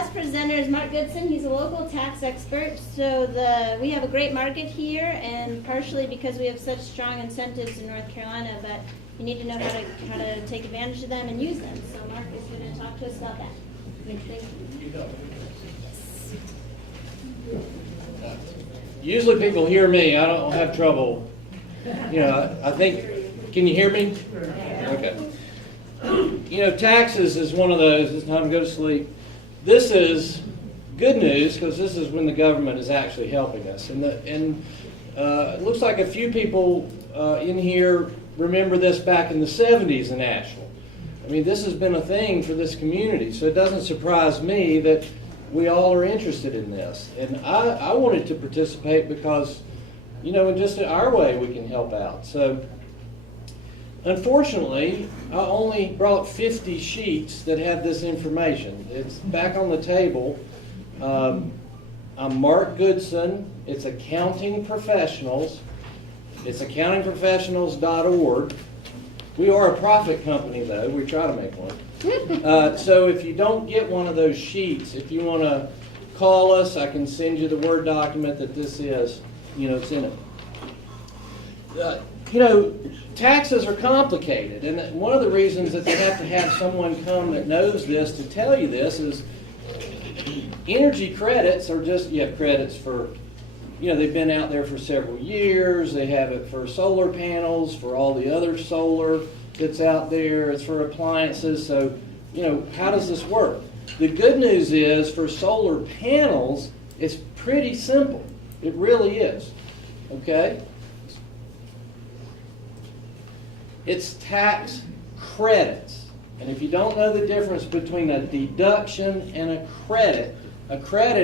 last presenter is Mark Goodson. He's a local tax expert. So we have a great market here, and partially because we have such strong incentives in North Carolina, but you need to know how to take advantage of them and use them. So Mark is going to talk to us about that. Thank you. Usually people hear me. I don't have trouble. I think, can you hear me? Okay. Taxes is one of those. It's time to go to sleep. This is good news because this is when the government is actually helping us. And it looks like a few people in here remember this back in the 70s in Asheville. I mean, this has been a thing for this community, so it doesn't surprise me that we all are interested in this. And I wanted to participate because, in just our way we can help out. So, unfortunately, I only brought 50 sheets that have this information. It's back on the table. I'm Mark Goodson. It's Accounting Professionals. It's accountingprofessionals.org. We are a profit company, though. We try to make one. So if you don't get one of those sheets, if you want to call us, I can send you the Word document that this is. It's in it. Taxes are complicated, and one of the reasons that they have to have someone come that knows this to tell you this is energy credits are just, you have credits for, they've been out there for several years. They have it for solar panels, for all the other solar that's out there. It's for appliances. So, how does this work? The good news is for solar panels, it's pretty simple. It really is. Okay? It's tax credits. And if you don't know the difference between a deduction and a credit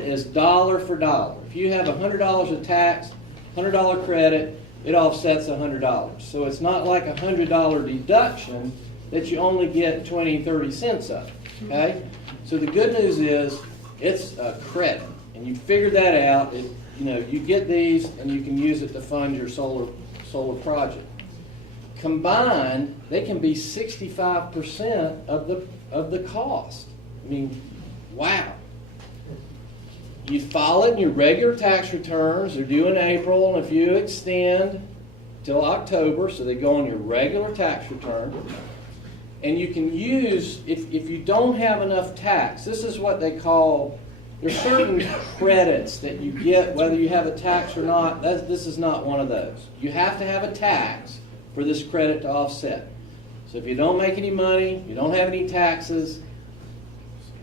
is dollar for dollar. If you have $100 of tax, $100 credit, it offsets $100. So it's not like a $100 deduction that you only get 20, 30 cents of. Okay? So the good news is it's a credit. And you figured that out. You get these and you can use it to fund your solar project. Combined, they can be 65% of the cost. I mean, wow. You file it in your regular tax returns. They're due in April, and if you extend till October, so they go on your regular tax return. And you can use, if you don't have enough tax, this is what they call, there's certain credits that you get whether you have a tax or not. This is not one of those. You have to have a tax for this credit to offset. So if you don't make any money, you don't have any taxes,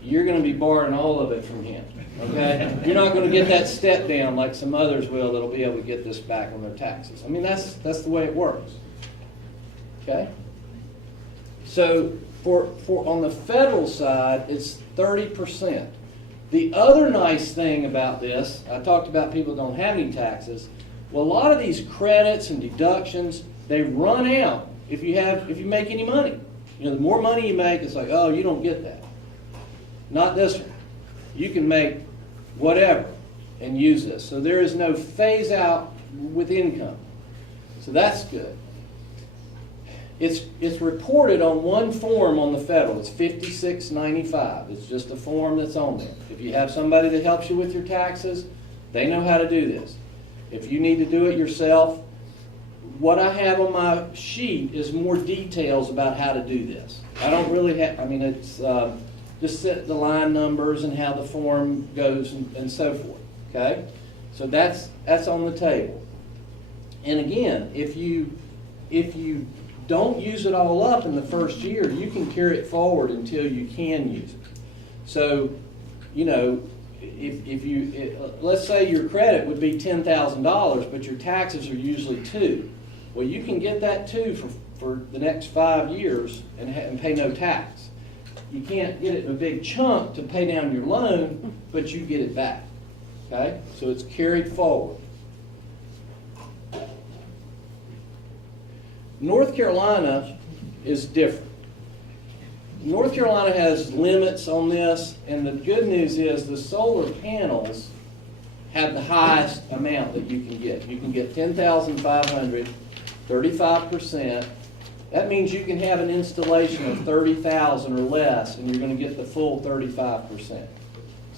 you're going to be borrowing all of it from him. Okay? You're not going to get that step down like some others will that'll be able to get this back on their taxes. I mean, that's the way it works. Okay? So for on the federal side, it's 30%. The other nice thing about this, I talked about people that don't have any taxes. Well, a lot of these credits and deductions, they run out if you make any money. The more money you make, it's like, oh, you don't get that. Not this one. You can make whatever and use this. So there is no phase out with income. So that's good. It's reported on one form on the federal. It's 5695. It's just a form that's on there. If you have somebody that helps you with your taxes, they know how to do this. If you need to do it yourself, what I have on my sheet is more details about how to do this. I don't really have, it's just set the line numbers and how the form goes and so forth. Okay? So that's on the table. And again, if you don't use it all up in the first year, you can carry it forward until you can use it. So, if you let's say your credit would be $10,000, but your taxes are usually $2,000. Well, you can get that $2,000 for the next 5 years and pay no tax. You can't get it in a big chunk to pay down your loan, but you get it back. Okay? So it's carried forward. North Carolina is different. North Carolina has limits on this, and the good news is the solar panels have the highest amount that you can get. You can get $10,500, 35%. That means you can have an installation of $30,000 or less, and you're going to get the full 35%.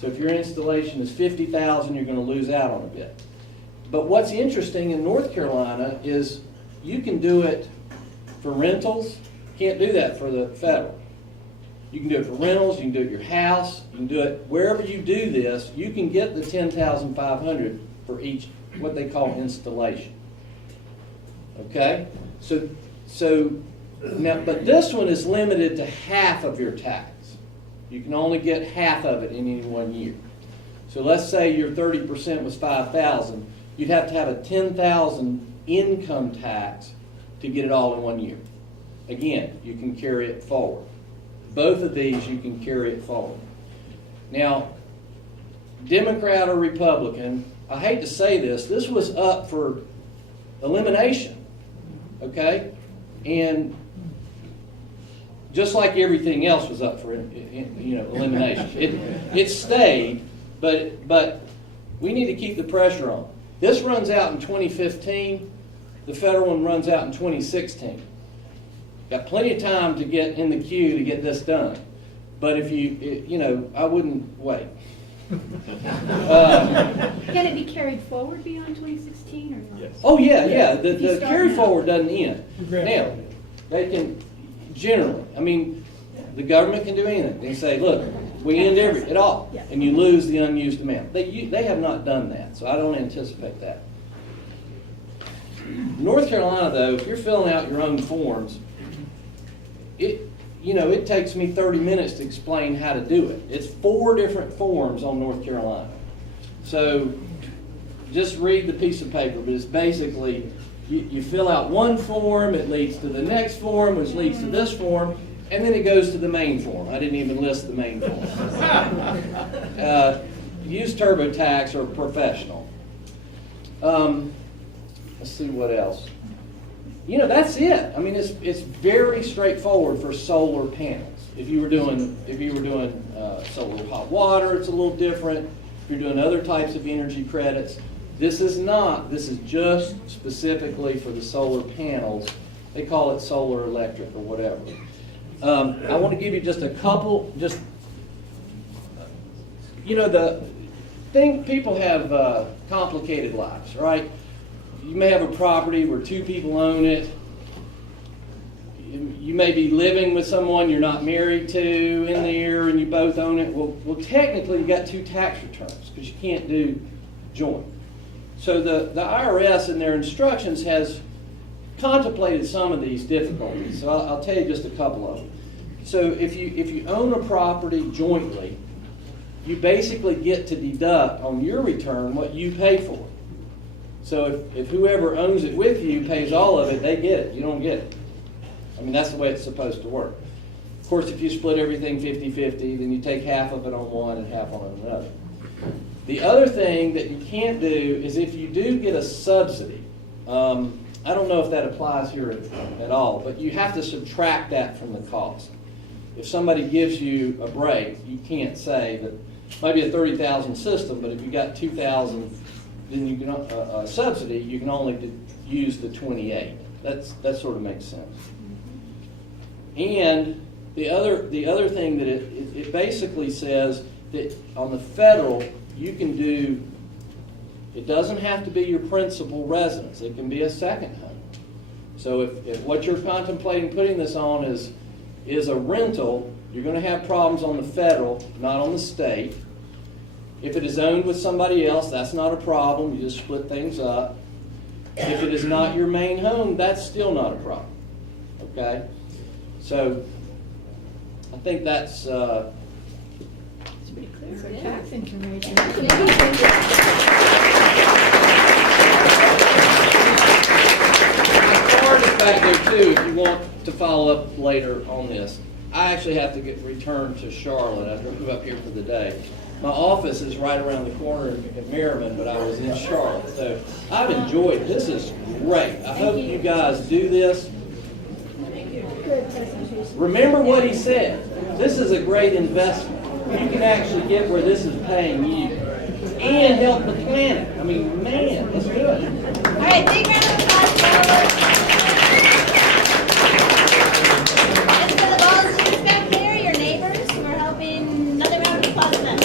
So if your installation is 50,000, you're going to lose out on a bit. But what's interesting in North Carolina is you can do it for rentals. Can't do that for the federal. You can do it for rentals, you can do it at your house, you can do it wherever you do this, you can get the 10,500 for each, what they call installation. Okay? So now, but this one is limited to half of your tax. You can only get half of it in any 1 year. So let's say your 30% was 5,000, you'd have to have a 10,000 income tax to get it all in 1 year. Again, you can carry it forward. Both of these, you can carry it forward. Now, Democrat or Republican, I hate to say this, this was up for elimination, okay? And just like everything else was up for elimination. It stayed, but we need to keep the pressure on. This runs out in 2015. The federal one runs out in 2016. Got plenty of time to get in the queue to get this done. But if I wouldn't wait. Can it be carried forward beyond 2016 or not? Yes. Oh, yeah. The start carry now. forward doesn't end. Now, they can, generally, I mean, the government can do anything. They can say, look, we end it all, Yeah. and you lose the unused amount. They have not done that, so I don't anticipate that. North Carolina, though, if you're filling out your own forms, it takes me 30 minutes to explain how to do it. It's 4 different forms on North Carolina. So just read the piece of paper, but it's basically you fill out one form, it leads to the next form, which leads to this form, and then it goes to the main form. I didn't even list the main form. Use TurboTax or Professional. Let's see what else. That's it. I mean, it's very straightforward for solar panels. If you were doing solar hot water, it's a little different. If you're doing other types of energy credits, this is not. This is just specifically for the solar panels. They call it solar electric or whatever. I want to give you just a couple. People have complicated lives, right? You may have a property where 2 people own it. You may be living with someone you're not married to in there, and you both own it. Well, technically, you got 2 tax returns because you can't do joint. So the IRS in their instructions has contemplated some of these difficulties. So I'll tell you just a couple of them. So if you own a property jointly, you basically get to deduct on your return what you pay for it. So if whoever owns it with you pays all of it, they get it. You don't get it. I mean, that's the way it's supposed to work. Of course, if you split everything 50-50, then you take half of it on one and half on another. The other thing that you can't do is if you do get a subsidy, I don't know if that applies here at all, but you have to subtract that from the cost. If somebody gives you a break, you can't say that it might be a 30,000 system, but if you got 2,000, then you can a subsidy, you can only use the 28. That sort of makes sense. And the other thing that it basically says that on the federal, you can do, it doesn't have to be your principal residence. It can be a second home. So if what you're contemplating putting this on is a rental, you're going to have problems on the federal, not on the state. If it is owned with somebody else, that's not a problem. You just split things up. If it is not your main home, that's still not a problem. Okay? So I think that's Pretty clear. So tax information. card is back there too if you want to follow up later on this. I actually have to return to Charlotte. I drove up here for the day. My office is right around the corner in Merriman, but I was in Charlotte. So I've enjoyed it. This is great. I hope you guys do this. Remember what he said. This is a great investment. You can actually get where this is paying you and help the planet. I mean, man, let's do it. All right, big round of applause, fellas. And for the volunteers back there, your neighbors who are helping, another round of applause for them.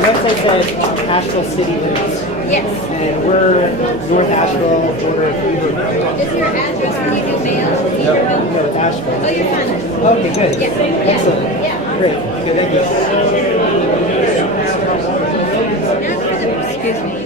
the website said Asheville City Limits, Yes. and we're North Asheville, border of Beaver. Is your address when you do mail? No, no, it's Asheville. Oh, you're fine. Okay, good. Yeah. Excellent. Yeah. Great. Okay, thank you. Not for the, excuse me.